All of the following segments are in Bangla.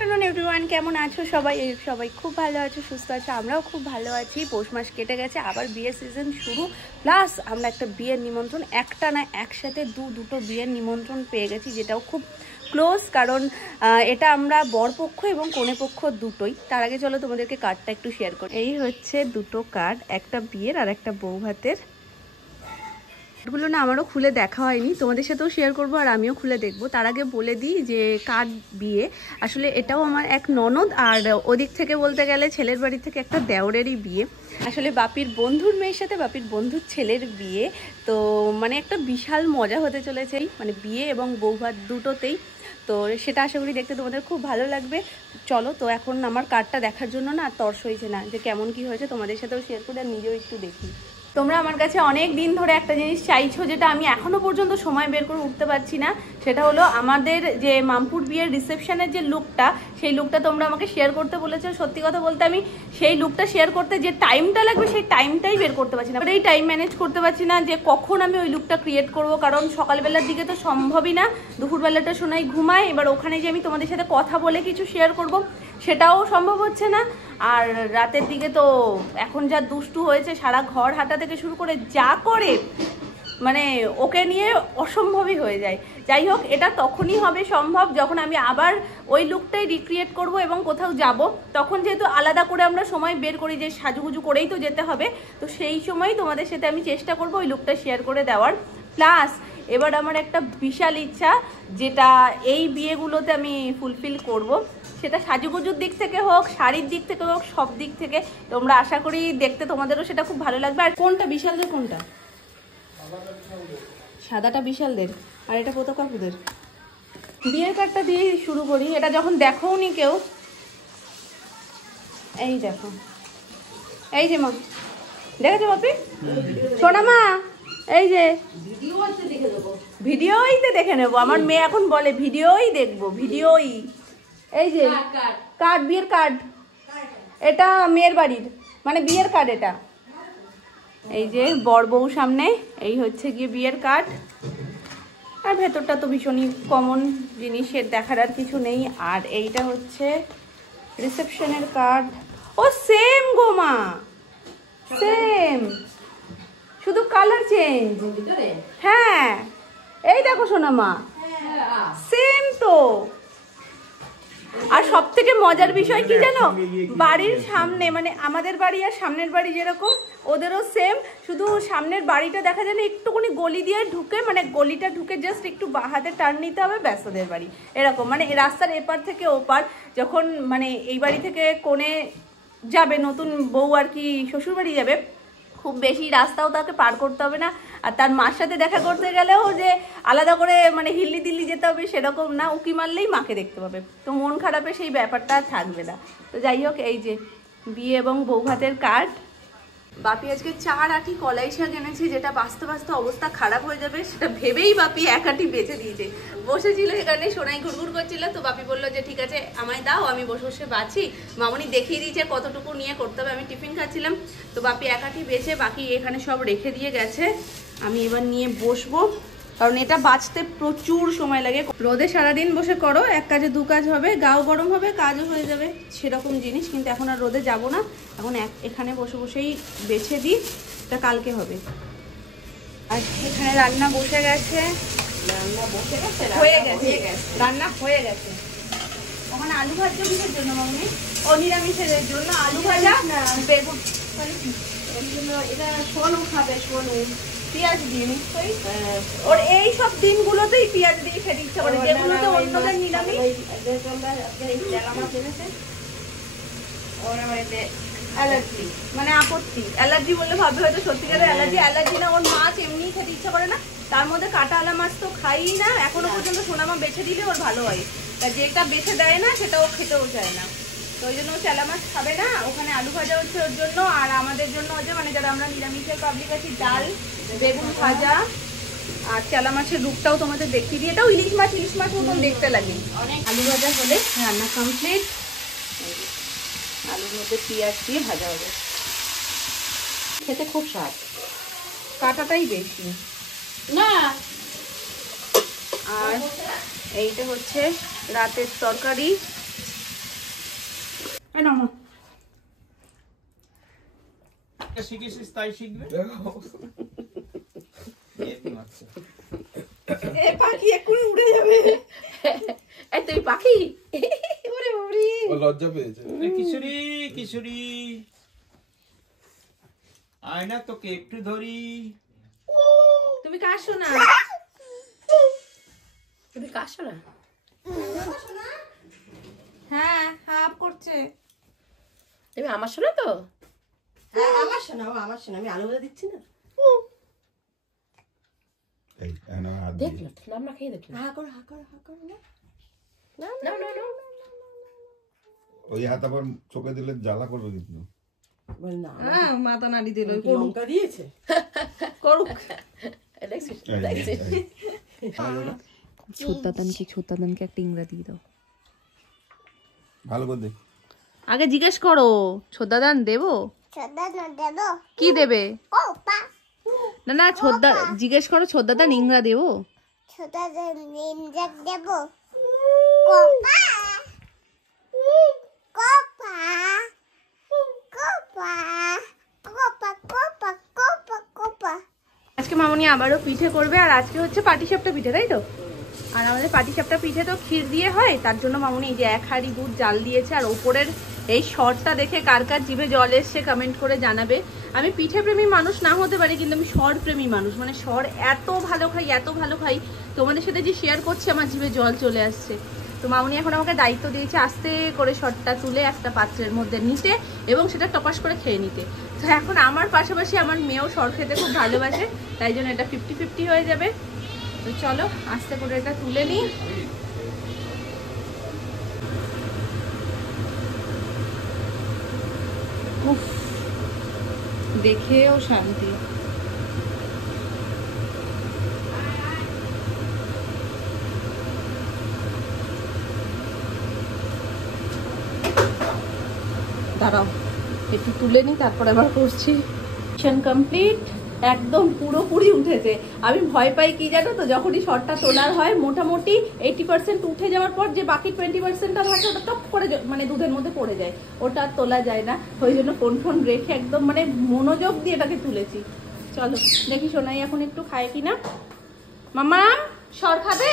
आफ्टरनून एवरीवन केमन आछो सबाई सबाई खूब भालो आछो सुस्थ आछो आमराओ खूब भालो आछि। पौष मास केटे गेछे आबार बिये सीजन शुरू प्लस आमरा एकटा बियेर निमंत्रण एकटा ना एकसाथे दुटो बियेर निमंत्रण पेये गेछि जेटाओ खूब क्लोज कारण এটা আমরা বরপক্ষ এবং কনেপক্ষ দুটোই। তার আগে চলো তোমাদেরকে কার্ডটা একটু শেয়ার করি। এই হচ্ছে দুটো কার্ড, একটা বিয়ের আর একটা বউ ভাতের। এগুলো না আমারও খুলে দেখা হয়নি, তোমাদের সাথেও শেয়ার করবো আর আমিও খুলে দেখবো। তার আগে বলে দিই যে কার্ড বিয়ে আসলে এটাও আমার এক ননদ আর ওদিক থেকে বলতে গেলে ছেলের বাড়ি থেকে একটা দেওরেরই বিয়ে। আসলে বাপির বন্ধুর মেয়ের সাথে বাপির বন্ধুর ছেলের বিয়ে, তো মানে একটা বিশাল মজা হতে চলেছে মানে বিয়ে এবং বউ ভাত দুটোতেই। তো সেটা আশা করি দেখতে তোমাদের খুব ভালো লাগবে। চলো তো এখন আমার কার্ডটা দেখার জন্য না আর তর্স হয়েছে না যে কেমন কি হয়েছে, তোমাদের সাথেও শেয়ার করে আর নিজেও একটু দেখি। তোমরা আমার কাছে অনেক দিন ধরে একটা জিনিস চাইছো যেটা আমি এখনো পর্যন্ত সময় বের করে উঠতে পারছি না, সেটা হলো আমাদের যে মামপুর বিয়ের রিসেপশনের যে লুকটা, সেই লুকটা তোমরা আমাকে শেয়ার করতে বলেছো। সত্যি কথা বলতে আমি সেই লুকটা শেয়ার করতে যে টাইমটা লাগবে সেই টাইমটাই বের করতে পারছি না, এই টাইম ম্যানেজ করতে পারছি না যে কখন আমি ওই লুকটা ক্রিয়েট করব, কারণ সকালবেলার দিকে তো সম্ভবই না, দুপুরবেলাটা শোনাই ঘুমায়, এবার ওখানে যে আমি তোমাদের সাথে কথা বলে কিছু শেয়ার করব সেটাও সম্ভব হচ্ছে না। আর রাতের দিকে তো এখন যা দুষ্টু হয়েছে সারা ঘর হাঁটা থেকে শুরু করে যা করে মানে ওকে নিয়ে অসম্ভবই হয়ে যায়। যাই হোক, এটা তখনই হবে সম্ভব যখন আমি আবার ওই লুকটাই রিক্রিয়েট করব এবং কোথাও যাব, তখন যেহেতু আলাদা করে আমরা সময় বের করি যে সাজুগুজু করেই তো যেতে হবে, তো সেই সময় তোমাদের সাথে আমি চেষ্টা করব ওই লুকটা শেয়ার করে দেওয়ার। প্লাস এবার আমার একটা বিশাল ইচ্ছা যেটা এই বিয়েগুলোতে আমি ফুলফিল করব, সেটা সাজুগুজুর দিক থেকে হোক, শাড়ির দিক থেকে হোক, সব দিক থেকে। তোমরা আশা করি দেখতে তোমাদেরও সেটা খুব ভালো লাগবে। আর কোনটা বিশালদের, কোনটা সাদাটা বিশালদের আর এটা পতাকাপুদের। বিয়ের কার্ডটা দিয়ে শুরু করি, এটা যখন দেখোনি কেউ, এই দেখো, এই যে মা দেখেছো বাপি, শোনা মা, এই যে ভিডিওইতে দেখে নেবো। আমার মেয়ে এখন বলে ভিডিওই দেখবো, ভিডিওই। এই যে কার্ড, বিয়ের কার্ড, এটা মেয়ের বাড়ির মানে বিয়ের কার্ড এটা। এই যে বর বউ সামনে, এই হচ্ছে গিয়ে বিয়ের কার্ড। আর ভেতরটা তো ভীষণই কমন জিনিসের, দেখার আর কিছু নেই। আর এইটা হচ্ছে রিসেপশনের কার্ড। ও সেম গো মা, সেম, শুধু কালার চেঞ্জ। হ্যাঁ এই দেখো সোনা মা, সেম তো। আর সব থেকে মজার বিষয় কি জানো, বাড়ির সামনে মানে আমাদের বাড়ি আর সামনের বাড়ি যেরকম, ওদেরও সেম, শুধু সামনের বাড়িটা দেখা যায় না, একটুখানি গলি দিয়ে ঢুকে মানে গলিটা ঢুকে জাস্ট একটু বাঁ হাতে টার্ন নিতে হবে, ব্যাস ওদের বাড়ি এরকম। মানে রাস্তার এপার থেকে ওপার যখন মানে এই বাড়ি থেকে কোণে যাবে নতুন বউ আর কি শ্বশুর বাড়ি যাবে, খুব বেশি রাস্তাও তাকে পার করতে হবে না। আর তার মার সাথে দেখা করতে গেলেও যে আলাদা করে মানে হিল্লি দিল্লি যেতে হবে সেরকম না, উকি মারলেই মাকে দেখতে পাবে, তো মন খারাপে সেই ব্যাপারটা থাকবে না। তো যাই হোক, এই যে বিয়ে এবং বউ ভাতের কার্ড। বাপি আজকে 4 আটি কলাই শাক এনেছে, যেটা বাঁচতে বাঁচতে অবস্থা খারাপ হয়ে যাবে সেটা ভেবেই বাপি 1 আটি বেঁচে দিয়েছে। বসেছিল এখানে, সোনাই ঘুরঘুর করছিল, তো বাপি বললো যে ঠিক আছে আমায় দাও, আমি বসে বসে বাছি। মামনি দেখিয়ে দিয়েছে কতটুকু নিয়ে করতে হবে, আমি টিফিন খাচ্ছিলাম, তো বাপি 1 আটি বেছে বাকি এখানে সব রেখে দিয়ে গেছে। আমি এবার নিয়ে বসবো, কারণ এটা বাঁচতে প্রচুর সময় লাগে। রোদে সারাদিন বসে করো, এক কাজে 2 কাজ হবে, গাও গরম হবে, কাজও হয়ে যাবে, সেরকম জিনিস। কিন্তু এখন আর রোদে যাব না, এখন এখানে বসে বসেই বেছে দিই, এটা কালকে হবে। আর এখানে রান্না বসে গেছে, হয়ে গেছে, রান্না হয়ে গেছে। ওখানে আলু ভাজা কিসের জন্য মামনি? ও নিরামিষের জন্য আলু ভাজা, বেগুন, এটা সোনু খাবে, সোনু পেঁয়াজ দিয়ে নিশ্চয়ই। ওর এই সব দিনগুলোতেই পেঁয়াজ দিয়ে খেতে ইচ্ছা করে, যেগুলোতে অন্যদের নিরামিষ। অ্যালার্জি মানে আপত্তি, অ্যালার্জি বললে ভাবে হয়তো সত্যিকারের অ্যালার্জি, অ্যালার্জি না, ওর মাছ এমনি খেতে ইচ্ছা করে না। তার মধ্যে কাঁটাওয়ালা মাছ তো খাই না, এখনো পর্যন্ত সোনামা বেছে দিলে ওর ভালো হয়, তা যেটা বেছে দেয় না সেটা ও খেতেও চায় না, তো ওই জন্য ও চালা মাছ খাবে না। ওখানে আলু ভাজা হচ্ছে ওর জন্য, আর আমাদের জন্য হচ্ছে মানে যারা আমরা নিরামিষের পাবলিক আছি, ডাল, বেগুন ভাজা, আর চালা মাছের রূপটাও তোমাদের দেখিয়ে দিই। এটাও ইলিশ মাছ, ইলিশ মাছ মতন দেখতে লাগে। অনেক আলু ভাজা হলে রান্না কমপ্লিট। আলুর মধ্যে পেঁয়াজ দিয়ে ভাজা হবে, খেতে খুব স্বাদ, কাটাটাই বেশি না। আর এইটা হচ্ছে রাতের তরকারি, শিখেছিস তাই শিখবে। এ পাখি এক্ষুনি উড়ে যাবে। এই তুই পাখি, ওরে বাবরি, ও লজ্জা পেয়েছে। কিশোরী কিশোরী আয় না, তোকে একটু ধরি। তুমি কাশো না, তুমি কাশো না। হ্যাঁ হাফ করছে। তুমি আমার শোনা তো? হ্যাঁ আমার শোনা, আমার শোনা, আমি আলু ভাজা দিচ্ছি না। এই না হাত দিয়ে। দেখলো আমরা খেয়ে দেখলো, হা করো হা করো হা করো না না না না না, ওই হাত আবার চোখে দিলে জ্বালা করবে কিন্তু। বল না, হ্যাঁ মাথা নাড়ি দিল, লঙ্কা দিয়েছে করুক। দেখছিস এই, দেখছিস। এই। ছোট্টাদানকে একটা ইংরেজি দাও। ভালো করে দে। আগে জিজ্ঞেস করো, ছোট্টাদান দেবো? কি দেবে? না না, ছোট্টা জিজ্ঞেস করো, ছোট্টাদান ইংরা দেবো? আজকে মামনি আবারও পিঠে করবে, আর আজকে হচ্ছে পাটিসাপটা পিঠে, তাই তো? আর আমাদের পাটিসাপটা পিঠে তো ক্ষীর দিয়ে হয়, তার জন্য মামনি এই যে 1 হাঁড়ি দুধ জাল দিয়েছে। আর ওপরের এই শরটা দেখে কার কার জিভে জল এসছে কমেন্ট করে জানাবে। আমি পিঠে প্রেমী মানুষ না হতে পারি, কিন্তু আমি শর প্রেমী মানুষ, মানে শর এত ভালো খাই, এত ভালো খাই, তোমাদের সাথে যে শেয়ার করছি আমার জিভে জল চলে আসছে। তো মামনি এখন আমাকে দায়িত্ব দিয়েছে আস্তে করে শরটা তুলে একটা পাত্রের মধ্যে নিতে এবং সেটা টপাস করে খেয়ে নিতে। তো এখন আমার পাশাপাশি আমার মেয়েও শর খেতে খুব ভালোবাসে, তাই জন্য এটা 50-50 হয়ে যাবে। তো চলো আস্তে করে এটা তুলে নিই। উফ, দেখেও শান্তি। দাঁড়াও একটু তুলে নিই, তারপর আবার করছি। কমপ্লিট, একদম পুরোপুরি উঠেছে। আমি ভয় পাই কি জানো তো, যখনই শর্টটা তোলার হয় মোটামুটি 80% উঠে যাওয়ার পর যে বাকি 20%টা থাকে ওটা টপ করে মানে দুধের মধ্যে পড়ে যায়, ওটা আর তোলা যায় না। ওই জন্য ফোন রেখে একদম মানে মনোযোগ দিয়ে এটাকে তুলেছি। চলো দেখি সোনাই এখন একটু খায় কিনা। মামা শর খাবে?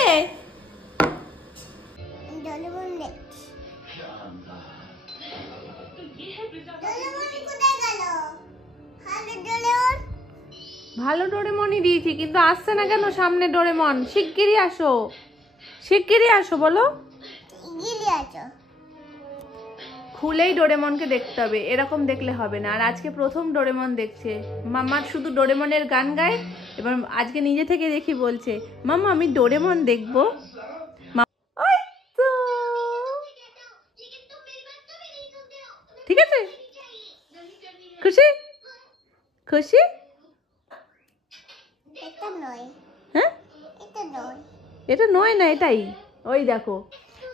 ভালো ডোরেমনই দিয়েছি, কিন্তু আসছে না কেন সামনে ডোরেমন? শিগগিরই আসো, শিগগিরই আসো, বলো। খুলেই ডোরেমনকে দেখতে হবে, এরকম দেখলে হবে না। আর আজকে প্রথম ডোরেমন দেখছে। মাম্মা শুধু ডোরেমনের গান গায়, এবার আজকে নিজে থেকে দেখি বলছে মাম্মা আমি ডোরেমন দেখবো। ঠিক আছে, খুশি খুশি? হ্যাঁ এটা নয় না, এটাই। ওই দেখো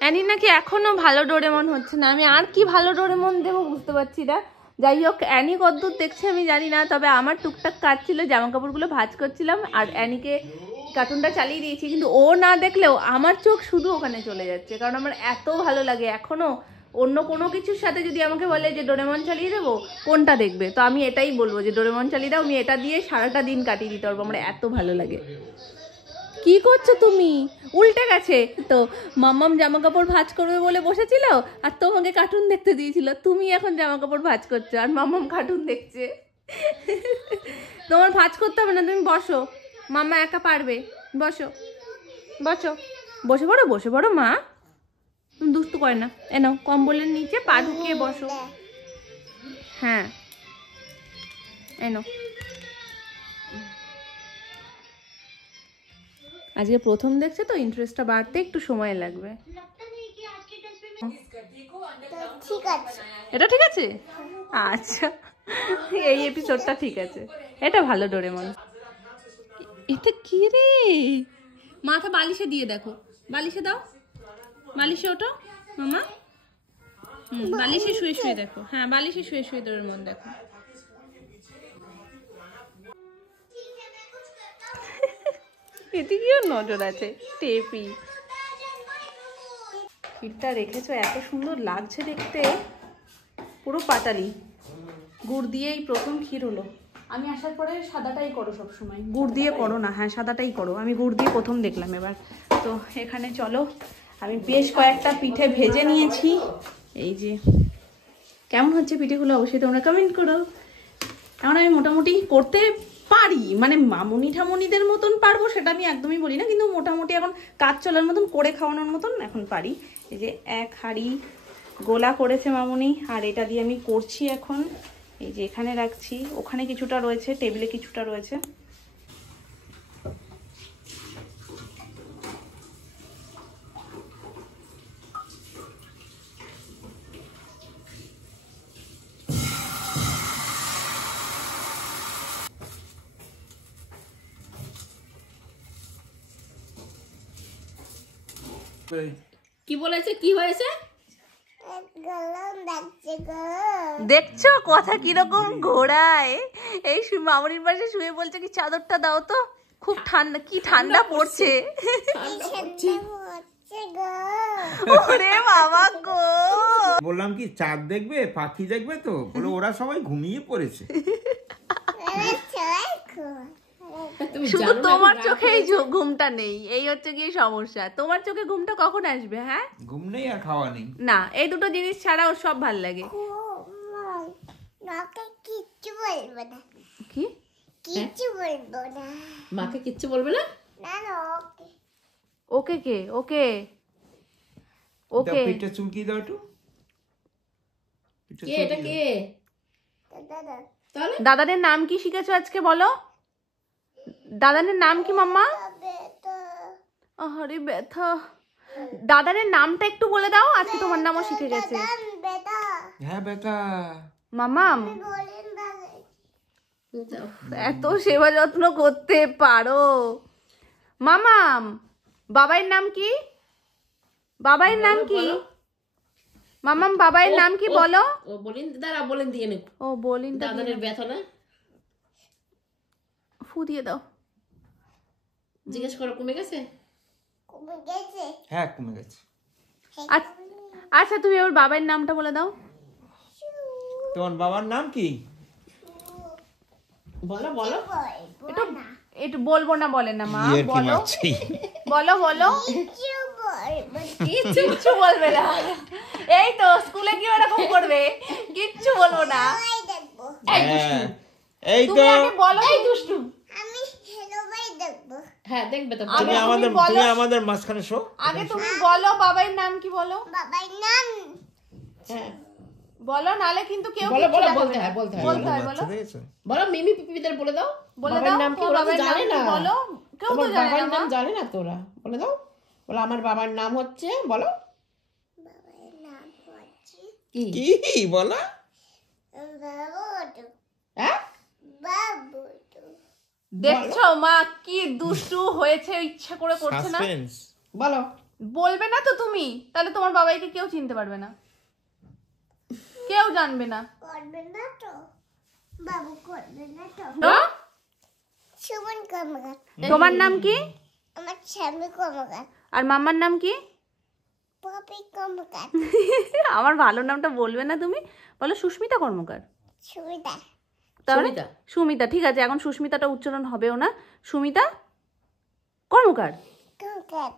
অ্যানির নাকি এখনো ভালো ডোরেমন হচ্ছে না। আমি আর কি ভালো ডোরেমন দেবো বুঝতে পারছি না। যাই হোক, অ্যানি কতদূর দেখছে আমি জানি না, তবে আমার টুকটাক কাজ ছিল, জামা কাপড়গুলো ভাঁজ করছিলাম আর অ্যানিকে কার্টুনটা চালিয়ে দিয়েছি। কিন্তু ও না দেখলেও আমার চোখ শুধু ওখানে চলে যাচ্ছে, কারণ আমার এত ভালো লাগে। এখনো অন্য কোনো কিছুর সাথে যদি আমাকে বলে যে ডোরেমন চালিয়ে দেবো, কোনটা দেখবে, তো আমি এটাই বলবো যে ডোরেমন চালিয়ে দাও। আমি এটা দিয়ে সারাটা দিন কাটিয়ে দিতে পারবো, আমার এত ভালো লাগে। কি করছো তুমি? উল্টে গেছে তো। মাম্মাম জামা কাপড় ভাঁজ করবে বলে বসেছিল আর তোমাকে কার্টুন দেখতে দিয়েছিল, তুমি এখন জামা কাপড় ভাঁজ করছো আর মাম্মাম কার্টুন দেখছে। তোমার ভাঁজ করতে হবে না, তুমি বসো, মাম্মা একা পারবে। বসো বসো, বসে পড়ো, বসে পড়ো মা, তুমি দুষ্টু করে না। এ নাও কম্বলের নিচে পা ঢুকিয়ে বসো। হ্যাঁ এ নাও। আজকে প্রথম দেখছে তো, ইন্টারেস্টটা বাড়তে একটু সময় লাগবে। এটা ঠিক আছে? আচ্ছা এই এপিসোডটা ঠিক আছে, এটা ভালো ডোরেমন। এটা কি রে? মাথা বালিশে দিয়ে দেখো, বালিশে দাও, বালিশে ওঠো মামা। বালিশে শুয়ে শুয়ে দেখো। হ্যাঁ বালিশে শুয়ে শুয়ে ডোরেমন দেখো। এদিকেও নজর আছে টেপি। ক্ষীরটা রেখেছো, এত সুন্দর লাগছে দেখতে, পুরো পাটালি। গুড় দিয়েই প্রথম ক্ষীর হলো। আমি আসার পরে সাদাটাই করো সব সময়, গুড় দিয়ে করো না। হ্যাঁ সাদাটাই করো, আমি গুড় দিয়ে প্রথম দেখলাম এবার। তো এখানে চলো, আমি বেশ কয়েকটা পিঠে ভেজে নিয়েছি। এই যে কেমন হচ্ছে পিঠেগুলো অবশ্যই তোমরা কমেন্ট করো। এখন আমি মোটামুটি করতে পারি, মানে মামুনি ঠামুনিদের মতন পারবো সেটা আমি একদমই বলি না, কিন্তু মোটামুটি এখন কাজ চলার মতন করে খাওয়ানোর মতন এখন পারি। এই যে এক হাঁড়ি গোলা করেছে মামুনি, আর এটা দিয়ে আমি করছি এখন। এই যে এখানে রাখছি, ওখানে কিছুটা রয়েছে, টেবিলে কিছুটা রয়েছে। কি বলেছে, কি হয়েছে? দেখছো কথা কিরকম ঘোরায়। এই মামুনির পাশে শুয়ে বলছে কি চাদরটা দাও তো, খুব ঠান্ডা, কি ঠান্ডা পড়ছে। ওরে বাবা গো, বললাম কি চাঁদ দেখবে, পাখি দেখবে, তো বলে ওরা সবাই ঘুমিয়ে পড়েছে। শুধু তোমার চোখে এই ঘুমটা নেই, এই হচ্ছে কি সমস্যা। তোমার চোখে ঘুমটা কখন আসবে? হ্যাঁ ঘুম নেই আর খাওয়া নেই। না, এই দুটো জিনিস ছাড়া ওর সব ভাল লাগে। কিচ্ছু বলবো না, কি কিচ্ছু বলবো না, মাকে কিচ্ছু বলবে না? না না, ওকে কে ওকে ওকে পিঠে চুলকি দাও একটু। কে এটা কে? দাদা তাহলে দাদাদের নাম কি শিখেছো আজকে বলো? দাদাদের নাম কি মাম্মা? বেটা আরে ব্যথা। দাদাদের নামটা একটু বলে দাও, আজকে তোমার নামও শিখে গেছে। বেটা হ্যাঁ বেটা। মামাম বলেন দাদা, এত সেবা যত্ন করতে পারো। মামাম বাবাইয়ের নাম কি? বাবাইয়ের নাম কি? মামাম বাবাইয়ের নাম কি বলো? ও বলিন, দাঁড়া বলেন দিয়ে নে। ও বলিন দাদানের ব্যথা না, ফু দিয়ে দাও। জিজ্ঞেস করো কমে গেছে? কমে গেছে, হ্যাঁ কমে গেছে। আচ্ছা তুমি ওর বাবাইয়ের নামটা বলে দাও। তোমার বাবার নাম কি? বলো বলো। একটু একটু বলবো না বলে না মা, ইয়ে কি বলো মারছি। বলো বলো। কিচ্ছু বলবো না, কিচ্ছু বলবে না। এই তো স্কুলে কি ওরকম করবে, কিচ্ছু বলবো না। সবাই দেখবো, হ্যাঁ, এই তো তুমি আগে বলো। এই দুষ্টু, আমি সবাই দেখবো, হ্যাঁ দেখবে তো। তুমি আমাদের বলো। তুমি আমাদের মাঝখানে শো। আগে তুমি বলো বাবাইয়ের নাম কি বলো। বাবার নাম হ্যাঁ বলো, নালে কিন্তু কেউ বলো কিচ্ছু বলো, দেখাবে বলতে না। হয় বলতে হয়। বলতে হয় বলো। বাচ্চা দেখেছো? বলো মিমি পিপিদের বলে দাও। বলে বাবার দাও নাম কি? তোমার ওরা তো বাবার নাম জানে কি না। বলো, কেউ তো তোমার জানে বাবার না নাম মা। জানে না তো ওরা, বলে দাও। বলো আমার বাবার নাম হচ্ছে, বলো বাবার নাম হচ্ছে কি? কি বলো? বাবুটু, হ্যাঁ বাবুটু, দেখছো মা কি দুষ্টু হয়েছে, ইচ্ছা করে করছে না। সাসপেন্স। বলো। বলবে না তো তুমি, তাহলে তোমার বাবাইকে কেউ চিনতে পারবে না, কেউ জানবে না। করবে না তো, বাবু করবে না তো, হ্যাঁ? সুমন কর্মকার, তোমার নাম কি? আমার স্বামী কর্মকার, আর মাম্মার নাম কি? পপি কর্মকার, আমার ভালো নামটা বলবে না তুমি, বলো সুস্মিতা কর্মকার। সুবিধা, তাহলে সুমিতা। সুমিতা, ঠিক আছে, এখন সুস্মিতাটা উচ্চারণ হবেও না, সুমিতা কর্মকার। কর্মকার,